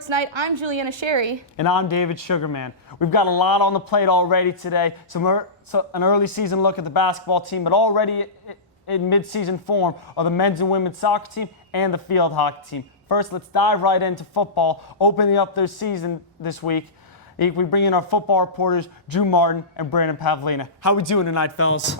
Sports Nite. I'm Juliana Sherry. And I'm David Sugarman. We've got a lot on the plate already today. An early season look at the basketball team, but already in mid-season form are the men's and women's soccer team and the field hockey team. First, let's dive right into football, opening up their season this week. We bring in our football reporters, Drew Martin and Brandon Pavlina. How we doing tonight, fellas?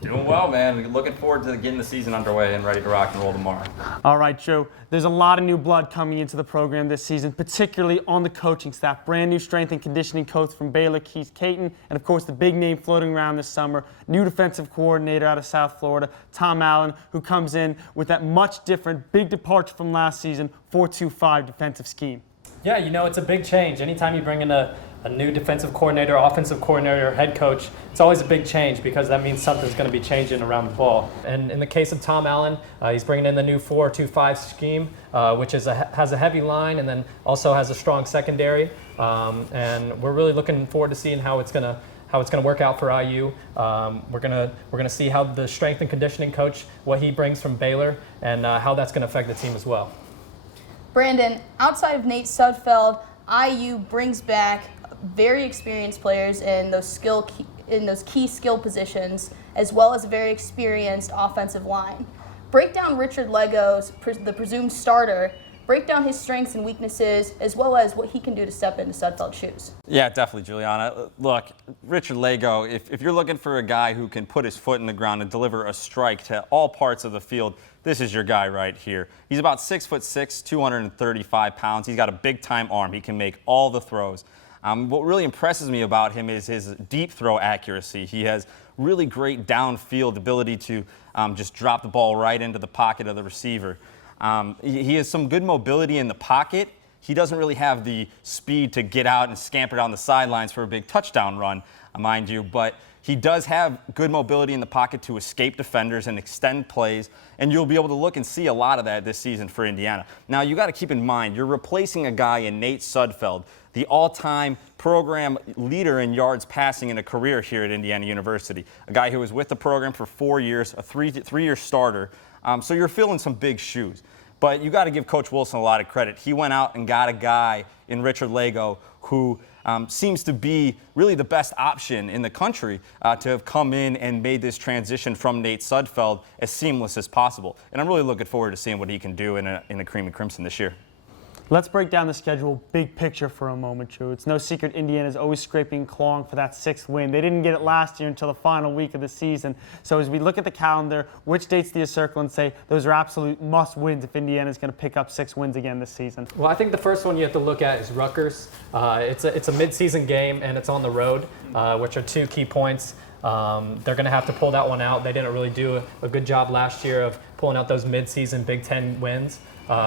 Doing well, man. Looking forward to getting the season underway and ready to rock and roll tomorrow. All right, Joe. There's a lot of new blood coming into the program this season, particularly on the coaching staff. Brand new strength and conditioning coach from Baylor, Keith Caton, and of course the big name floating around this summer, new defensive coordinator out of South Florida, Tom Allen, who comes in with that much different, big departure from last season, 4-2-5 defensive scheme. Yeah, it's a big change. Anytime you bring in a new defensive coordinator, offensive coordinator, head coach, it's always a big change because that means something's going to be changing around the ball. And in the case of Tom Allen, he's bringing in the new 4-2-5 scheme, which has a heavy line and then also has a strong secondary. And we're really looking forward to seeing how it's going to work out for IU. We're gonna see how the strength and conditioning coach, what he brings from Baylor, and how that's going to affect the team as well. Brandon, outside of Nate Sudfeld, IU brings back very experienced players in those key skill positions, as well as a very experienced offensive line. Break down Richard Lego's, the presumed starter. Break down his strengths and weaknesses, as well as what he can do to step into Sudfeld's shoes. Yeah, definitely, Juliana. Look, Richard Lego, if you're looking for a guy who can put his foot in the ground and deliver a strike to all parts of the field, this is your guy right here. He's about 6'6", 235 pounds. He's got a big-time arm. He can make all the throws. What really impresses me about him is his deep throw accuracy. He has really great downfield ability to just drop the ball right into the pocket of the receiver. He has some good mobility in the pocket. He doesn't really have the speed to get out and scamper down the sidelines for a big touchdown run, mind you, but he does have good mobility in the pocket to escape defenders and extend plays, and you'll be able to look and see a lot of that this season for Indiana. Now, you got to keep in mind, you're replacing a guy in Nate Sudfeld, the all-time program leader in yards passing in a career here at Indiana University, a guy who was with the program for 4 years, a three-year starter. So you're filling some big shoes. But you got to give Coach Wilson a lot of credit. He went out and got a guy in Richard Lego who seems to be really the best option in the country to have come in and made this transition from Nate Sudfeld as seamless as possible. And I'm really looking forward to seeing what he can do in a cream and crimson this year. Let's break down the schedule big picture for a moment, Drew. It's no secret Indiana's always scraping and clawing for that 6th win. They didn't get it last year until the final week of the season. So as we look at the calendar, which dates do you circle and say those are absolute must-wins if Indiana's going to pick up 6 wins again this season? Well, I think the first one you have to look at is Rutgers. It's a mid-season game, and it's on the road, which are 2 key points. They're going to have to pull that one out. They didn't really do a good job last year of pulling out those mid-season Big Ten wins.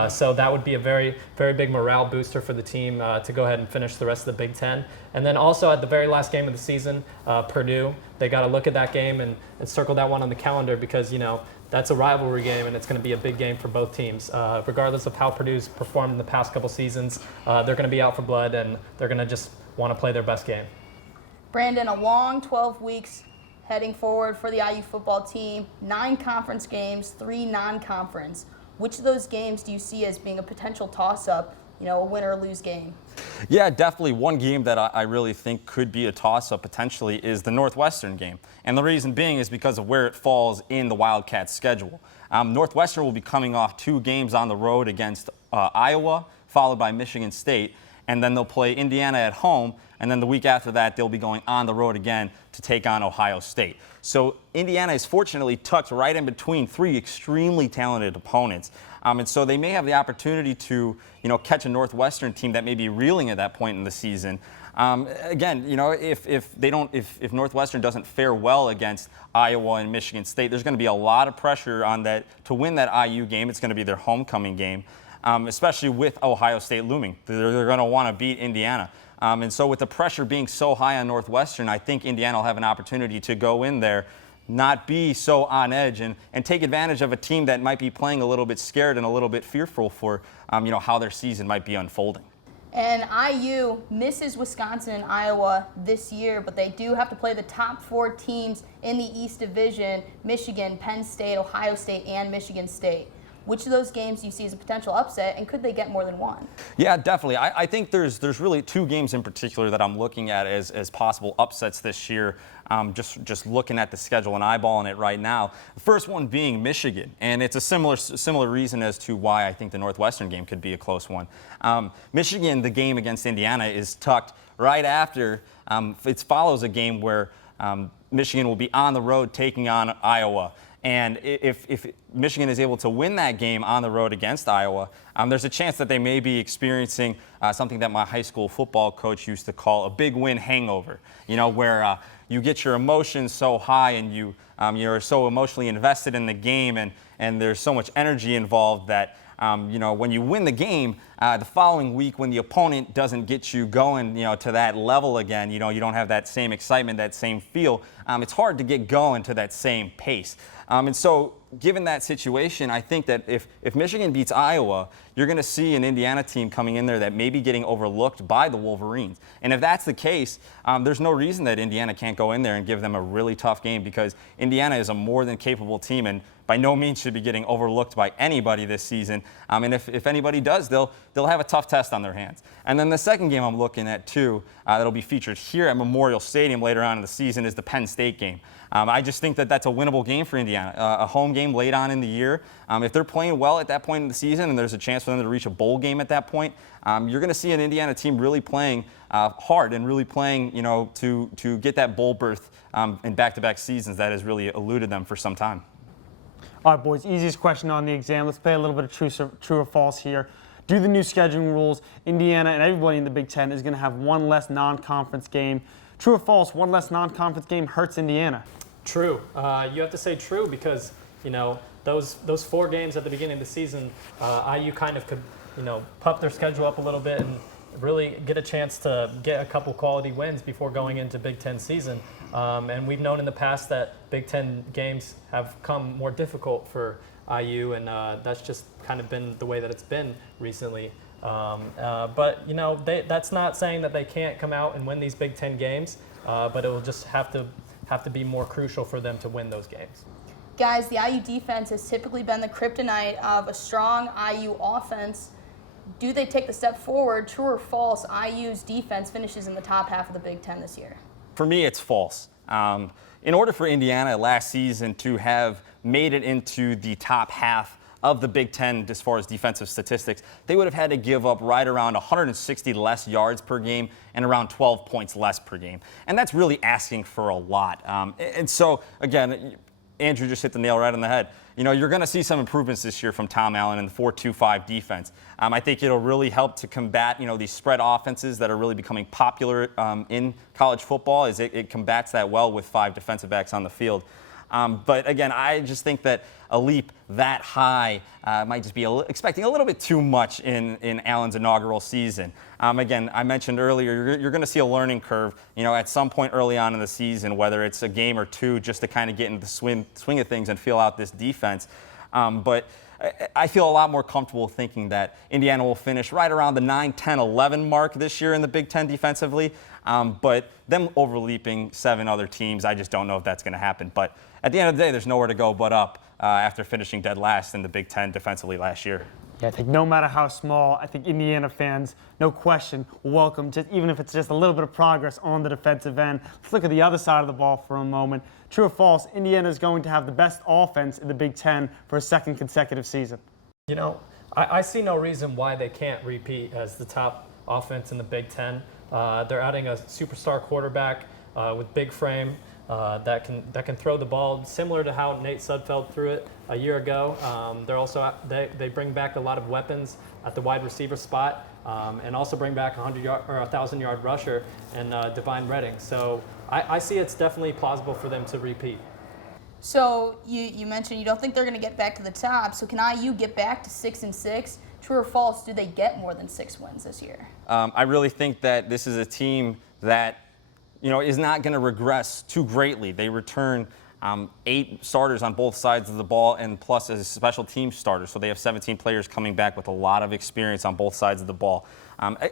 So that would be a very, very big morale booster for the team to go ahead and finish the rest of the Big Ten. And then also at the very last game of the season, Purdue, they got to look at that game and circle that one on the calendar because, that's a rivalry game and it's going to be a big game for both teams. Regardless of how Purdue's performed in the past couple seasons, they're going to be out for blood and they're going to just want to play their best game. Brandon, a long 12 weeks heading forward for the IU football team, 9 conference games, 3 non-conference. Which of those games do you see as being a potential toss-up, a win or lose game? Yeah, definitely. One game that I really think could be a toss-up potentially is the Northwestern game. And the reason being is because of where it falls in the Wildcats' schedule. Northwestern will be coming off 2 games on the road against Iowa, followed by Michigan State. And then they'll play Indiana at home, and then the week after that, they'll be going on the road again to take on Ohio State. So Indiana is fortunately tucked right in between 3 extremely talented opponents. And so they may have the opportunity to, catch a Northwestern team that may be reeling at that point in the season. Again, if Northwestern doesn't fare well against Iowa and Michigan State, there's going to be a lot of pressure on that to win that IU game. It's going to be their homecoming game. Especially with Ohio State looming. They're going to want to beat Indiana. And so with the pressure being so high on Northwestern, I think Indiana will have an opportunity to go in there, not be so on edge, and take advantage of a team that might be playing a little bit scared and a little bit fearful for how their season might be unfolding. And IU misses Wisconsin and Iowa this year, but they do have to play the top 4 teams in the East Division, Michigan, Penn State, Ohio State, and Michigan State. Which of those games do you see as a potential upset, and could they get more than one? Yeah, definitely. I think there's really two games in particular that I'm looking at as possible upsets this year. Just looking at the schedule and eyeballing it right now. The first one being Michigan, and it's a similar reason as to why I think the Northwestern game could be a close one. Michigan, the game against Indiana, is tucked right after. It follows a game where Michigan will be on the road taking on Iowa. And if Michigan is able to win that game on the road against Iowa, there's a chance that they may be experiencing something that my high school football coach used to call a big win hangover. You know, where you get your emotions so high and you're so emotionally invested in the game, and there's so much energy involved that when you win the game, the following week when the opponent doesn't get you going, to that level again, you don't have that same excitement, that same feel. It's hard to get going to that same pace. And so given that situation, I think that if Michigan beats Iowa, you're going to see an Indiana team coming in there that may be getting overlooked by the Wolverines. And if that's the case, there's no reason that Indiana can't go in there and give them a really tough game, because Indiana is a more than capable team and by no means should be getting overlooked by anybody this season. And if anybody does, they'll have a tough test on their hands. And then the second game I'm looking at too, that'll be featured here at Memorial Stadium later on in the season, is the Penn State game. I just think that that's a winnable game for Indiana, a home game late on in the year. If they're playing well at that point in the season and there's a chance for them to reach a bowl game at that point, you're going to see an Indiana team really playing hard and really playing, to get that bowl berth in back-to-back seasons that has really eluded them for some time. All right, boys, easiest question on the exam. Let's play a little bit of true or false here. Due to the new scheduling rules, Indiana and everybody in the Big Ten is going to have one less non-conference game. True or false, one less non-conference game hurts Indiana? True. You have to say true because, those 4 games at the beginning of the season, IU kind of could, puff their schedule up a little bit and really get a chance to get a couple quality wins before going into Big Ten season. And we've known in the past that Big Ten games have come more difficult for IU, and that's just kind of been the way that it's been recently. But that's not saying that they can't come out and win these Big Ten games, but it will just have to be more crucial for them to win those games. Guys, the IU defense has typically been the kryptonite of a strong IU offense. Do they take the step forward? True or false, IU's defense finishes in the top half of the Big Ten this year? For me, it's false. In order for Indiana last season to have made it into the top half of the Big Ten as far as defensive statistics, they would have had to give up right around 160 less yards per game and around 12 points less per game. And that's really asking for a lot. And so, again, Andrew just hit the nail right on the head. You're going to see some improvements this year from Tom Allen in the 4-2-5 defense. I think it'll really help to combat, these spread offenses that are really becoming popular in college football, as it combats that well with 5 defensive backs on the field. But again, I just think that a leap that high might just be expecting a little bit too much in Allen's inaugural season. Again, I mentioned earlier, you're going to see a learning curve, at some point early on in the season, whether it's a game or two, just to kind of get into the swing of things and feel out this defense. But I feel a lot more comfortable thinking that Indiana will finish right around the 9, 10, 11 mark this year in the Big Ten defensively. But them overleaping 7 other teams, I just don't know if that's going to happen. But at the end of the day, there's nowhere to go but up after finishing dead last in the Big Ten defensively last year. Yeah, I think no matter how small, I think Indiana fans, no question, welcome, even if it's just a little bit of progress on the defensive end. Let's look at the other side of the ball for a moment. True or false, Indiana is going to have the best offense in the Big Ten for a second consecutive season? I see no reason why they can't repeat as the top offense in the Big Ten. They're adding a superstar quarterback with big frame that can throw the ball, similar to how Nate Sudfeld threw it a year ago. They bring back a lot of weapons at the wide receiver spot, and also bring back a 1,000-yard rusher and Divine Redding. So I see it's definitely plausible for them to repeat. So you mentioned you don't think they're going to get back to the top. So can IU get back to 6-6? True or false, do they get more than 6 wins this year? I really think that this is a team that is not going to regress too greatly. They return 8 starters on both sides of the ball, and plus as a special team starter. So they have 17 players coming back with a lot of experience on both sides of the ball.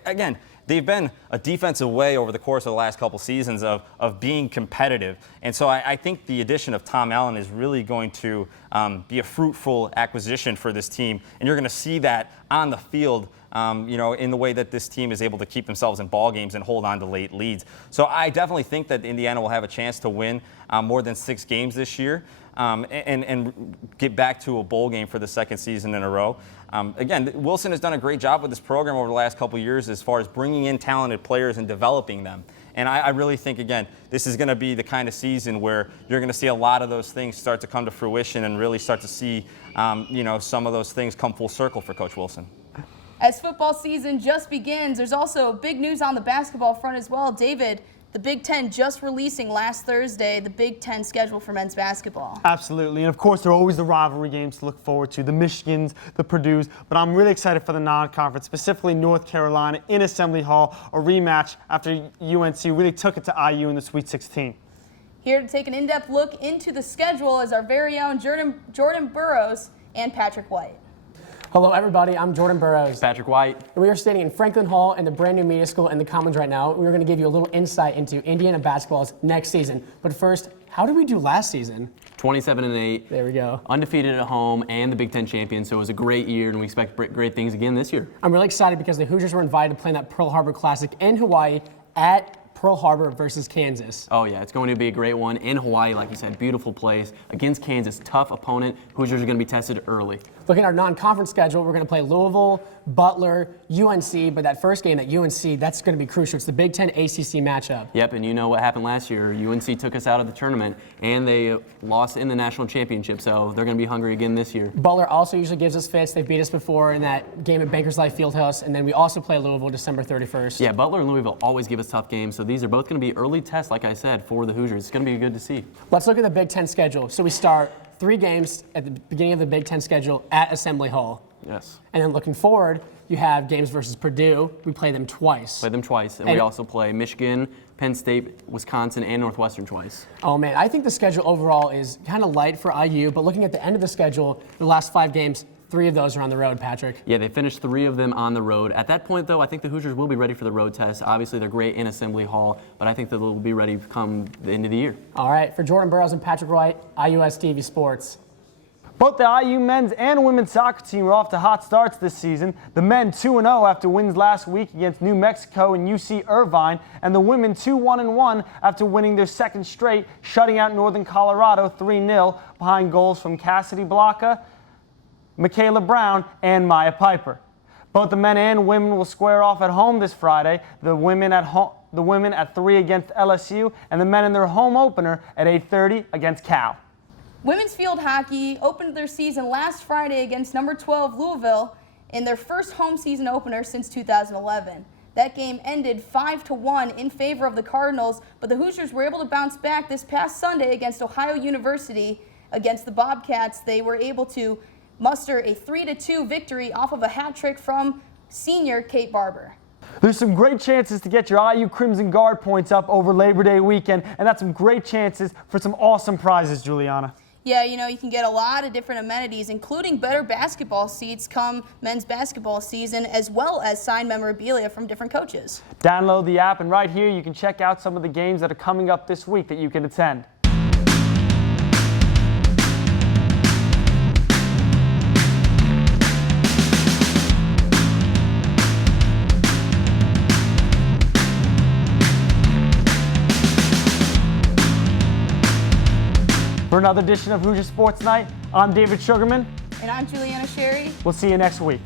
Again, they've been a defensive way over the course of the last couple seasons of being competitive. And so I think the addition of Tom Allen is really going to be a fruitful acquisition for this team. And you're going to see that on the field, in the way that this team is able to keep themselves in ball games and hold on to late leads. So I definitely think that Indiana will have a chance to win more than 6 games this year. And get back to a bowl game for the second season in a row. Again, Wilson has done a great job with this program over the last couple of years as far as bringing in talented players and developing them. And I really think, again, this is going to be the kind of season where you're going to see a lot of those things start to come to fruition and really start to see, some of those things come full circle for Coach Wilson. As football season just begins, there's also big news on the basketball front as well. David, the Big Ten just releasing last Thursday the Big Ten schedule for men's basketball. Absolutely. And, of course, there are always the rivalry games to look forward to, the Michigans, the Purdues. But I'm really excited for the non-conference, specifically North Carolina in Assembly Hall, a rematch after UNC really took it to IU in the Sweet 16. Here to take an in-depth look into the schedule is our very own Jordan Burroughs and Patrick White. Hello, everybody. I'm Jordan Burroughs. Patrick White. And we are standing in Franklin Hall in the brand new media school in the Commons right now. We're going to give you a little insight into Indiana basketball's next season. But first, how did we do last season? 27-8. There we go. Undefeated at home and the Big Ten champion, so it was a great year, and we expect great things again this year. I'm really excited because the Hoosiers were invited to play in that Pearl Harbor Classic in Hawaii at Pearl Harbor versus Kansas. Oh yeah, it's going to be a great one in Hawaii, like you said, beautiful place against Kansas, tough opponent. Hoosiers are going to be tested early. Looking at our non-conference schedule, we're going to play Louisville, Butler, UNC, but that first game at UNC, that's going to be crucial. It's the Big Ten ACC matchup. Yep, and you know what happened last year. UNC took us out of the tournament, and they lost in the national championship, so they're going to be hungry again this year. Butler also usually gives us fits. They beat us before in that game at Bankers Life Fieldhouse, and then we also play Louisville December 31st. Yeah, Butler and Louisville always give us tough games, so these are both going to be early tests, like I said, for the Hoosiers. It's going to be good to see. Let's look at the Big Ten schedule. So we start 3 games at the beginning of the Big Ten schedule at Assembly Hall. Yes. And then looking forward, you have games versus Purdue. We play them twice. Play them twice, and we also play Michigan, Penn State, Wisconsin, and Northwestern twice. Oh man, I think the schedule overall is kind of light for IU, but looking at the end of the schedule, the last 5 games, 3 of those are on the road, Patrick. Yeah, they finished 3 of them on the road. At that point, though, I think the Hoosiers will be ready for the road test. Obviously, they're great in Assembly Hall, but I think that they'll be ready come the end of the year. All right, for Jordan Burroughs and Patrick White, IUS TV Sports. Both the IU men's and women's soccer team are off to hot starts this season. The men 2-0 after wins last week against New Mexico and UC Irvine, and the women 2-1-1 after winning their second straight, shutting out Northern Colorado 3-0 behind goals from Cassidy Blocka, Michaela Brown, and Maya Piper. Both the men and women will square off at home this Friday. The women at 3 against LSU, and the men in their home opener at 8:30 against Cal. Women's field hockey opened their season last Friday against number 12 Louisville in their first home season opener since 2011. That game ended 5-1 in favor of the Cardinals, but the Hoosiers were able to bounce back this past Sunday against Ohio University. Against the Bobcats, they were able to muster a 3-2 victory off of a hat trick from senior Kate Barber. There's some great chances to get your IU Crimson Guard points up over Labor Day weekend, and that's some great chances for some awesome prizes, Juliana. Yeah, you can get a lot of different amenities, including better basketball seats come men's basketball season, as well as signed memorabilia from different coaches. Download the app, and right here you can check out some of the games that are coming up this week that you can attend. For another edition of Hoosier Sports Night, I'm David Sugarman. And I'm Juliana Sherry. We'll see you next week.